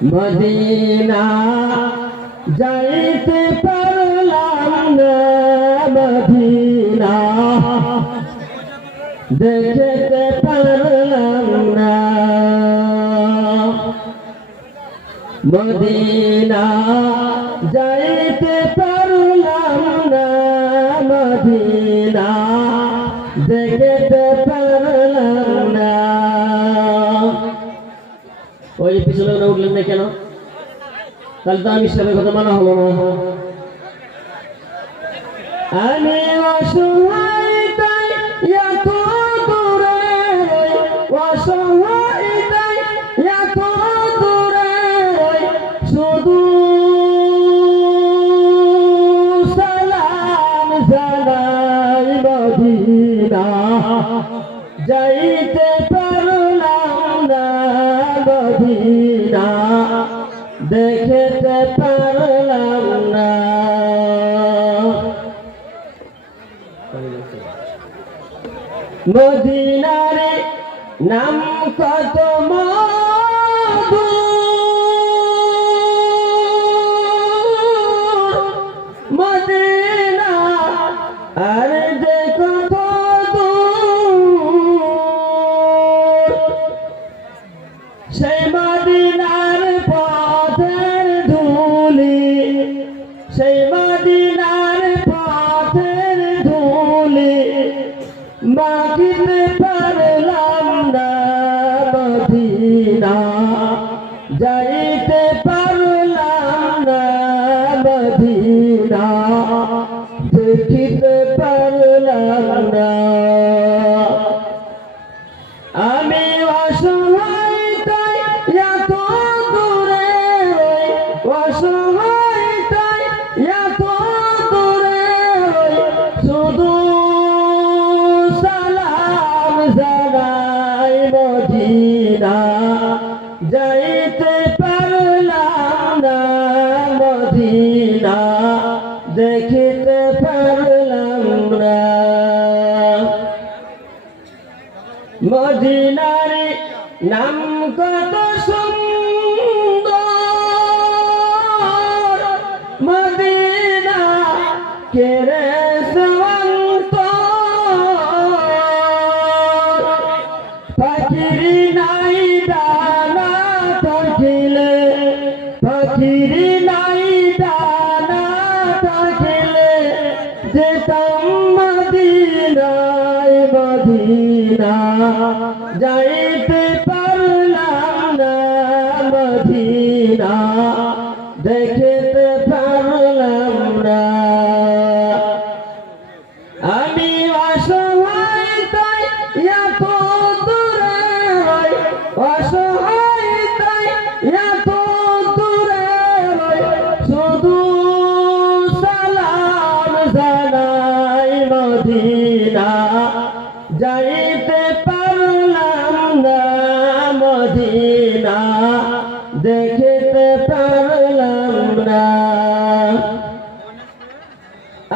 Medina যাইতে পারলাম না, মদিনা দেখতে পারলাম না, মদিনা যাইতে পারলাম না, মদিনা দেখতে পারলাম না। ওই পিছনে উঠলেন না কেন? তাহলে তো আমি সবের কথা মানা হলো না। আমি অসহায় তাই এত দূরে, অসহায় তাই এত দূরে, শুধু সালাম জানাই মদিনা যাইতে পারলাম না, মদিনা দেখতে পারলাম না। মদিনার নাম কত মধু, মদিনা আর যে কত দূর, সেই মদিনার পথের ধুলি, সেই মদিনার পথের ধুলি মাগিতে পারলাম না, মদিনা যাইতে পারলাম না, মদিনা দেখিতে পারলাম না। আমি অসহায় তাই এত দূরে, অসহায় তাই এত দূরে, শুধু সালাম জানাই মদিনা যাইতে পারলাম না, মদিনা দেখিতে পারলাম না। মদিনার নাম কত সুন্দর, মদিনা কেরে ফকিরি নাই ডানা থাকিলে, ফকিরি নাই ডানা থাকিলে যেতাম মদিনায়, মদিনা যাইতে পারলাম না, মদিনা দেখতে পারলাম না। আমি অসহায় তাই এত দূরে, অসহায় তাই এত দূরে, শুধু সালাম জানাই মদিনা যাইতে পারলাম না, মদিনা দেখতে পারলাম না।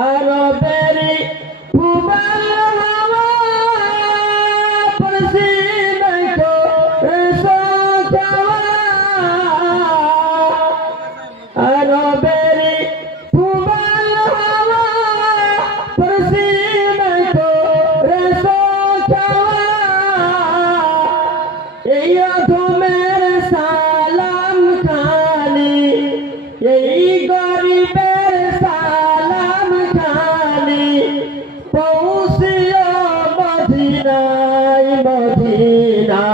আরবের ফুবাল হাওয়া পরশিনাই তো সখাওয়া, আরবের ফুবাল হাওয়া পরশিনাই তো সখাওয়া, এই অধমের সালাম খানি, এই গরিবের সালাম খানি পৌঁছিও মদিনায়, মদিনা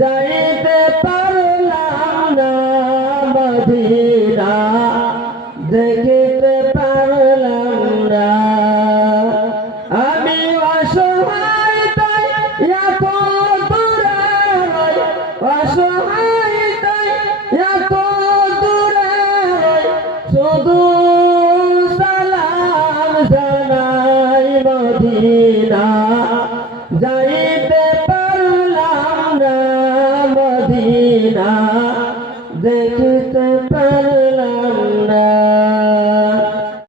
যাইতে পার